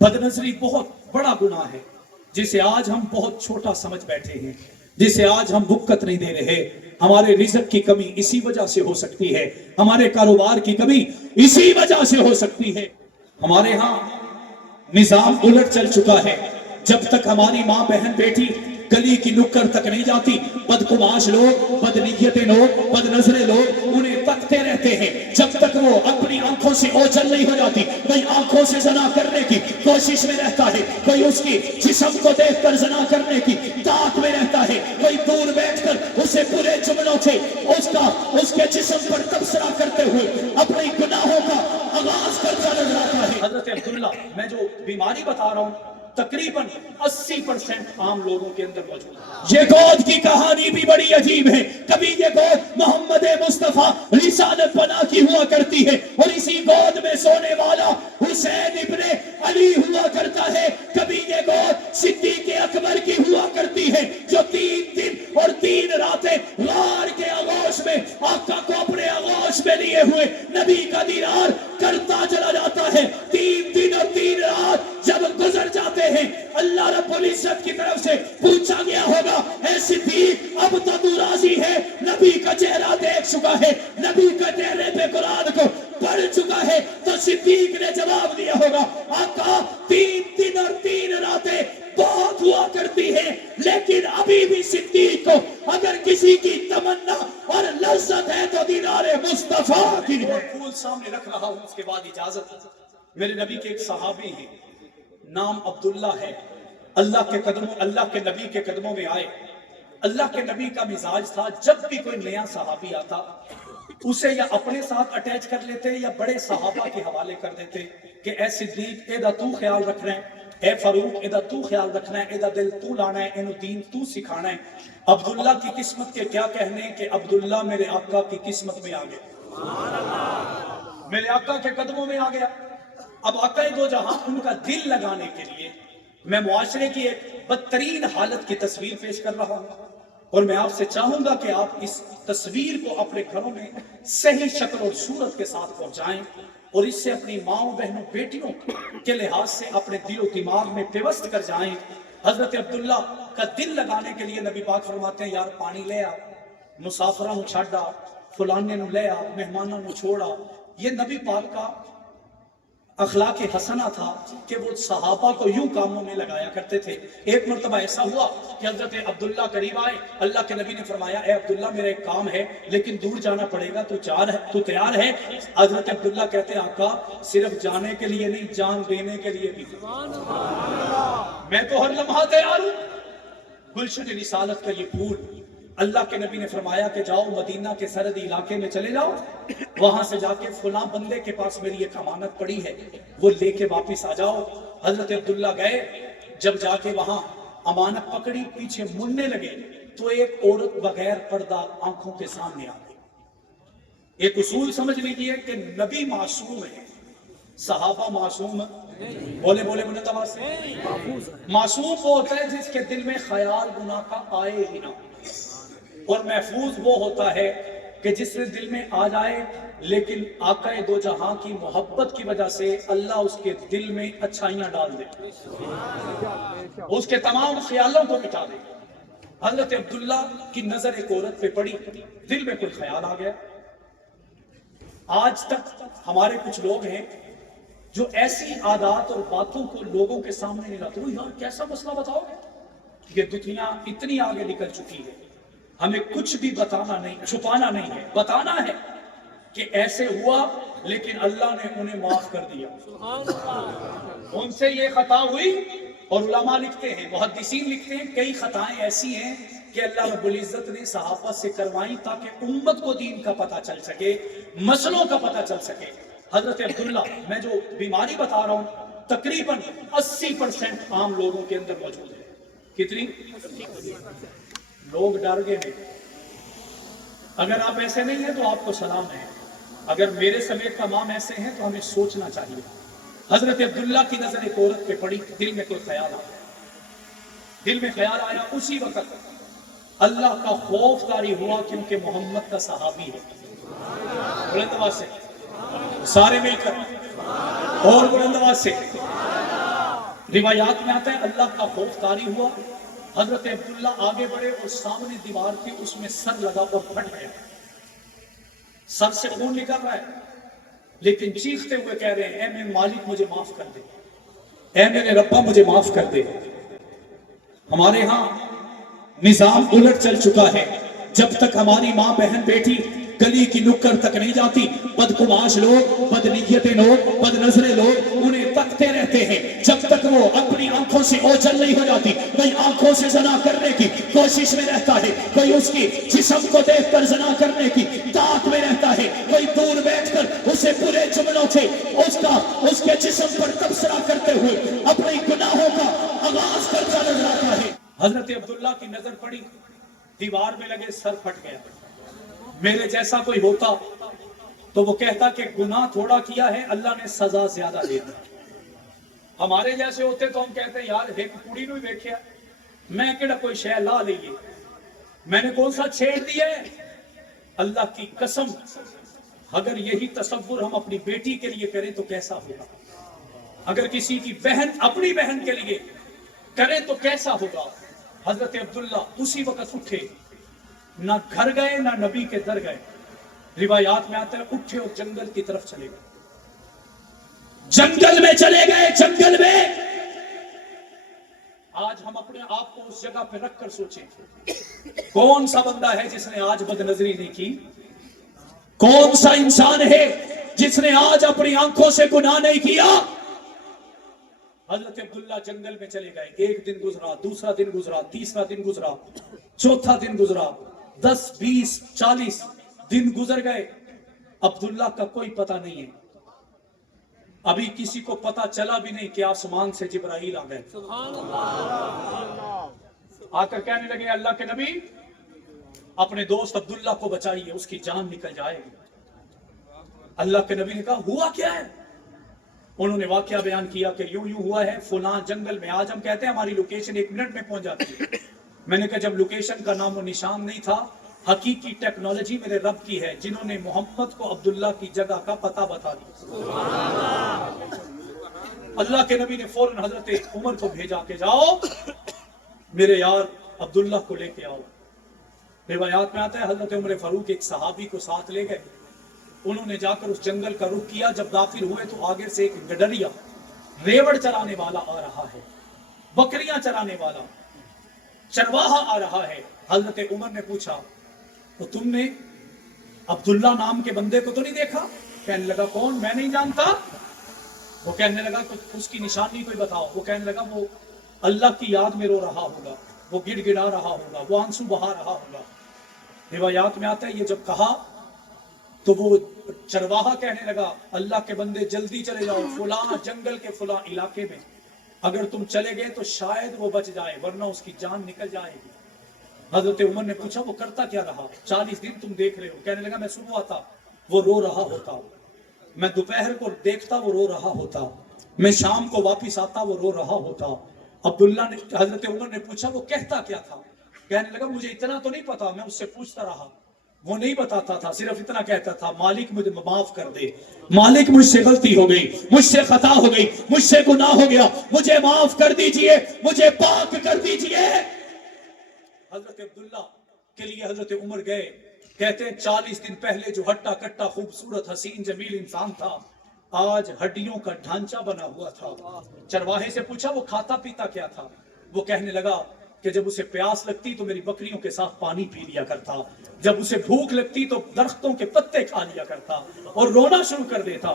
بدنظری بہت بڑا گناہ ہے جسے آج ہم بہت چھوٹا سمجھ بیٹھے ہیں، جسے آج ہم وقت نہیں دے رہے۔ ہمارے رزق کی کمی اسی وجہ سے ہو سکتی ہے، ہمارے کاروبار کی کمی اسی وجہ سے ہو سکتی ہے۔ ہمارے ہاں نظام الٹ چل چکا ہے۔ جب تک ہماری ماں بہن بیٹی گلی کی نکڑ تک نہیں جاتی، بدگماش لوگ، بدنیتیں لوگ، بدنظرے لوگ انہیں تکتے رہتے ہیں۔ جب تک وہ اپنی آنکھوں سے اوجھل نہیں ہو جاتی، کوئی آنکھوں سے زنا کرنے کی کوشش میں رہتا ہے، کوئی اس کی جسم کو دیکھ کر زنا کرنے کی طاق میں رہتا ہے، کوئی دور بیٹھ کر اسے برے جملوں سے اس کے جسم پر تبصرہ کرتے ہوئے اپنی گناہوں کا آغاز کرتا نظر آتا ہے۔ حضرت عبداللہ، میں جو بیماری بتا رہا ہوں تقریباً 80% عام لوگوں کے اندر موجود ہے۔ یہ گود کی کہانی بھی بڑی عجیب ہے۔ کبھی یہ گود محمد مصطفیٰ رسالت بنا کی ہوا کرتی ہے اور اسی گود میں سونے والا حسین ابن علی ہوا کرتا ہے۔ کبھی یہ گود صدیق اکبر کی ہوا کرتی ہے جو 3 دن اور 3 راتیں غار کے آغوش میں آقا کو اپنے آغوش میں لیے ہوئے نبی کا دیدار کرتا چلا جاتا ہے۔ 3 دن اور 3 رات جب گزر جاتے ہیں، اللہ رب العزت کی طرف سے پوچھا گیا ہوگا، اے صدیق اب تو تو راضی ہے؟ نبی کا چہرہ دیکھ چکا ہے، نبی کا چہرے پہ قرآن کو پڑھ چکا ہے، تو صدیق نے جواب دیا ہوگا، آقا 3 دن اور 3 راتیں بہت ہوا کرتی ہے، لیکن ابھی بھی صدیق کو اگر کسی کی تمنا اور لذت ہے تو دیدار مصطفیٰ کی ہے۔ پھول سامنے رکھ رہا ہوں، اس کے بعد اجازت۔ میرے نبی کے ایک صحابی ہیں، نام عبداللہ ہے۔ اللہ کے نبی کے قدموں میں آئے۔ اللہ کے نبی کا مزاج تھا، جب بھی کوئی نیا صحابی آتا اسے یا اپنے ساتھ اٹیچ کر لیتے یا بڑے صحابہ کے حوالے کر دیتے کہ اے صدیق ایدہ تو خیال رکھنا ہے، اے فاروق ایدہ تو خیال رکھنا ہے، ایدہ دل تو لانا ہے، اینو دین تو سکھانا ہے۔ عبداللہ کی قسمت کے کیا کہنے کہ عبداللہ میرے آقا کی قسمت میں آ گیا، میرے آقا کے قدموں میں آ گیا۔ اب آقا دو جہاں ان کا دل لگانے کے لیے میں معاشرے کی ایک بدترین حالت کی تصویر پیش کر رہا ہوں، اور میں آپ سے چاہوں گا کہ آپ اس تصویر کو اپنے گھروں میں صحیح شکل اور صورت کے ساتھ پہنچائیں اور اس سے اپنی ماؤں بہنوں بیٹیوں کے لحاظ سے اپنے دل و دماغ میں پیوست کر جائیں۔ حضرت عبداللہ کا دل لگانے کے لیے نبی پاک فرماتے ہیں، یار پانی لے آ، مسافرہ نو چھڑا، فلانے نو لے آ، مہمانوں نو چھوڑا۔ یہ نبی پاک کا اخلاق حسنہ تھا کہ وہ صحابہ کو یوں کاموں میں لگایا کرتے تھے۔ ایک مرتبہ ایسا ہوا کہ حضرت عبداللہ قریب آئے، اللہ کے نبی نے فرمایا، اے عبداللہ میرا ایک کام ہے لیکن دور جانا پڑے گا، تو تیار ہے؟ حضرت عبداللہ کہتے ہیں، آقا صرف جانے کے لیے نہیں، جان دینے کے لیے بھی، میں تو ہر لمحہ تیار ہوں۔ گلشن رسالت کا یہ پھول، اللہ کے نبی نے فرمایا کہ جاؤ مدینہ کے سرحدی علاقے میں چلے جاؤ، وہاں سے جا کے فلاں بندے کے پاس میری ایک امانت پڑی ہے، وہ لے کے واپس آ جاؤ۔ حضرت عبداللہ گئے، جب جا کے وہاں امانت پکڑی، پیچھے مڑنے لگے تو ایک عورت بغیر پردہ آنکھوں کے سامنے آ گئی۔ ایک اصول سمجھ لیجیے کہ نبی معصوم ہے، صحابہ معصوم بولے منتبہ سے معصوم وہ ہوتا ہے جس کے دل میں خیال گناہ کا آئے ہی نہ، اور محفوظ وہ ہوتا ہے کہ جس نے دل میں آ جائے لیکن آقا دو جہاں کی محبت کی وجہ سے اللہ اس کے دل میں اچھائیاں ڈال دے، اس کے تمام خیالوں کو مٹا دے۔ حضرت عبداللہ کی نظر ایک عورت پہ پڑی، دل میں کوئی خیال آ گیا۔ آج تک ہمارے کچھ لوگ ہیں جو ایسی عادات اور باتوں کو لوگوں کے سامنے نہیں لاتے، وہ یار کیسا مسئلہ بتاؤ گے؟ یہ دنیا اتنی آگے نکل چکی ہے، ہمیں کچھ بھی بتانا نہیں، چھپانا نہیں ہے، بتانا ہے کہ ایسے ہوا لیکن اللہ نے انہیں معاف کر دیا، ان سے یہ خطا ہوئی۔ اور علماء لکھتے ہیں، محدثین لکھتے ہیں، کئی خطائیں ایسی ہیں کہ اللہ رب العزت نے صحابہ سے کروائیں تاکہ امت کو دین کا پتہ چل سکے، مسئلوں کا پتہ چل سکے۔ حضرت عبداللہ، میں جو بیماری بتا رہا ہوں تقریباً 80% عام لوگوں کے اندر موجود ہے۔ کتنی؟ لوگ ڈر گئے ہیں۔ اگر آپ ایسے نہیں ہیں تو آپ کو سلام ہے، اگر میرے سمیت تمام ایسے ہیں تو ہمیں سوچنا چاہیے۔ حضرت عبداللہ کی نظر ایک عورت پہ پڑی، دل میں کوئی خیال آیا، دل میں خیال آیا، اسی وقت اللہ کا خوف طاری ہوا کیونکہ محمد کا صحابی ہے۔ بلند آواز سے سارے مل کر اور بلند آواز سے روایات میں آتا ہے اللہ کا خوف طاری ہوا، حضرت عبداللہ آگے بڑھے اور سامنے دیوار تھی، اس میں سر لگا اور پھٹ گیا، سر سے خون نکل رہا ہے، لیکن چیختے ہوئے کہہ رہے ہیں اے میرے مالک مجھے معاف کر دے، اے میرے ربا مجھے معاف کر دے۔ ہمارے ہاں نظام الٹ چل چکا ہے، جب تک ہماری ماں بہن بیٹی گلی کی نکڑ تک نہیں جاتی، بدقماش لوگ، بدنیت لوگ، بد نظرے لوگ انہیں تکتے رہتے ہیں، جب تک وہ اپنی آنکھوں سے اوجھل نہیں ہو جاتی، کوئی آنکھوں سے زنا کرنے کی کوشش میں رہتا ہے، کوئی اس کی جسم کو دیکھ کر زنا کرنے کی طاق میں رہتا ہے، کوئی دور بیٹھ کر اسے برے جملوں سے اس کے جسم پر تبصرہ کرتے ہوئے اپنے گناہوں کا آغاز کرتا نظر آتا ہے۔ حضرت عبداللہ کی نظر پڑی، دیوار میں لگے، سر پھٹ گیا۔ میرے جیسا کوئی ہوتا تو وہ کہتا کہ گناہ تھوڑا کیا ہے، اللہ نے سزا زیادہ دے دی۔ ہمارے جیسے ہوتے تو ہم کہتے یار ایک کڑی نو ہی دیکھیا، میں کیڑا کوئی شے لا لئیے، میں نے کون سا چھیڑ دیا ہے۔ اللہ کی قسم اگر یہی تصور ہم اپنی بیٹی کے لیے کریں تو کیسا ہوگا، اگر کسی کی بہن اپنی بہن کے لیے کریں تو کیسا ہوگا۔ حضرت عبداللہ اسی وقت اٹھے، نہ گھر گئے نہ نبی کے در گئے، روایات میں آتا ہے اٹھے اور جنگل کی طرف چلے گئے، جنگل میں چلے گئے، جنگل میں۔ آج ہم اپنے آپ کو اس جگہ پہ رکھ کر سوچیں، کون سا بندہ ہے جس نے آج بد نظری نہیں کی، کون سا انسان ہے جس نے آج اپنی آنکھوں سے گناہ نہیں کیا۔ حضرت عبداللہ جنگل میں چلے گئے، ایک دن گزرا، دوسرا دن گزرا، تیسرا دن گزرا، چوتھا دن گزرا، 10 20 40 دن گزر گئے، عبداللہ کا کوئی پتہ نہیں ہے۔ ابھی کسی کو پتہ چلا بھی نہیں کہ آسمان سے جبرائیل آ گئے، آ کر کہنے لگے اللہ کے نبی اپنے دوست عبداللہ کو بچائیے، اس کی جان نکل جائے گی۔ اللہ کے نبی نے کہا ہوا کیا ہے؟ انہوں نے واقعہ بیان کیا کہ یوں یوں ہوا ہے فلاں جنگل میں۔ آج ہم کہتے ہیں ہماری لوکیشن 1 منٹ میں پہنچ جاتی ہے، میں نے کہا جب لوکیشن کا نام و نشان نہیں تھا، حقیقی ٹیکنالوجی میرے رب کی ہے جنہوں نے محمد کو عبداللہ کی جگہ کا پتہ بتا دیا۔ اللہ کے نبی نے فوراً حضرت عمر کو بھیجا کہ جاؤ میرے یار عبداللہ کو لے کے آؤ۔ روایات میں آتا ہے حضرت عمر فاروق ایک صحابی کو ساتھ لے گئے، انہوں نے جا کر اس جنگل کا رخ کیا۔ جب داخل ہوئے تو آگے سے ایک گڈریا ریوڑ چرانے والا آ رہا ہے، بکریاں چرانے والا چرواہا آ رہا ہے۔ حضرت عمر نے پوچھا تو تم نے عبداللہ نام کے بندے کو تو نہیں دیکھا؟ کہنے لگا کون؟ میں نہیں جانتا۔ وہ کہنے لگا اس کی نشانی کوئی بتاؤ۔ وہ کہنے لگا وہ اللہ کی یاد میں رو رہا ہوگا، وہ گڑ گڑا رہا ہوگا، وہ آنسو بہا رہا ہوگا۔ روایات میں آتا ہے یہ جب کہا تو وہ چرواہا کہنے لگا اللہ کے بندے جلدی چلے جاؤ فلاں جنگل کے فلاں علاقے میں، اگر تم چلے گئے تو شاید وہ بچ جائے ورنہ اس کی جان نکل جائے گی۔ حضرت عمر نے پوچھا وہ کرتا کیا رہا؟ 40 دن تم دیکھ رہے ہو۔ کہنے لگا میں صبح آتا وہ رو رہا ہوتا، میں دوپہر کو دیکھتا وہ رو رہا ہوتا، میں شام کو واپس آتا وہ رو رہا ہوتا۔ عبداللہ نے حضرت عمر نے پوچھا وہ کہتا کیا تھا؟ کہنے لگا مجھے اتنا تو نہیں پتا، میں اس سے پوچھتا رہا، وہ نہیں بتاتا تھا، صرف اتنا کہتا تھا مالک مجھے معاف کر دے، مالک مجھ سے غلطی ہو گئی، مجھ سے خطا ہو گئی، مجھ سے گناہ ہو گیا، مجھے معاف کر دیجئے، مجھے پاک کر دیجئے۔ حضرت عبداللہ کے لیے حضرت عمر گئے، کہتے ہیں 40 دن پہلے جو ہٹا کٹا خوبصورت حسین جمیل انسان تھا آج ہڈیوں کا ڈھانچہ بنا ہوا تھا۔ چرواہے سے پوچھا وہ کھاتا پیتا کیا تھا؟ وہ کہنے لگا کہ جب اسے پیاس لگتی تو میری بکریوں کے ساتھ پانی پی لیا کرتا، جب اسے بھوک لگتی تو درختوں کے پتے کھا لیا کرتا اور رونا شروع کر دیتا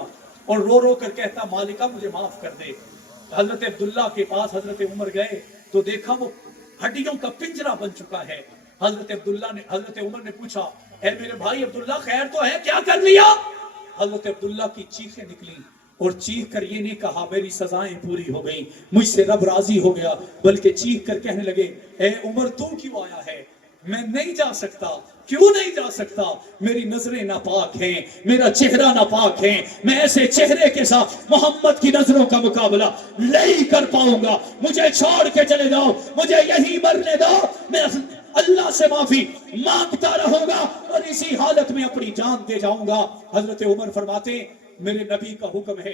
اور رو رو کر کہتا مالکہ مجھے معاف کر دے۔ حضرت عبداللہ کے پاس حضرت عمر گئے تو دیکھا وہ ہڈیوں کا پنجرہ بن چکا ہے۔ حضرت عمر نے پوچھا اے میرے بھائی عبداللہ خیر تو ہے، کیا کر لیا؟ حضرت عبداللہ کی چیخیں نکلی اور چیخ کر یہ نہیں کہا میری سزائیں پوری ہو گئی، مجھ سے رب راضی ہو گیا، بلکہ چیخ کر کہنے لگے اے عمر تو کیوں آیا ہے؟ میں نہیں جا سکتا۔ کیوں نہیں جا سکتا؟ میری نظریں ناپاک ہیں، میرا چہرہ ناپاک ہے، میں ایسے چہرے کے ساتھ محمد کی نظروں کا مقابلہ نہیں کر پاؤں گا، مجھے چھوڑ کے چلے جاؤ، مجھے یہی مرنے دو، میں اللہ سے معافی مانگتا رہوں گا اور اسی حالت میں اپنی جان دے جاؤں گا۔ حضرت عمر فرماتے میرے نبی کا حکم ہے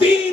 3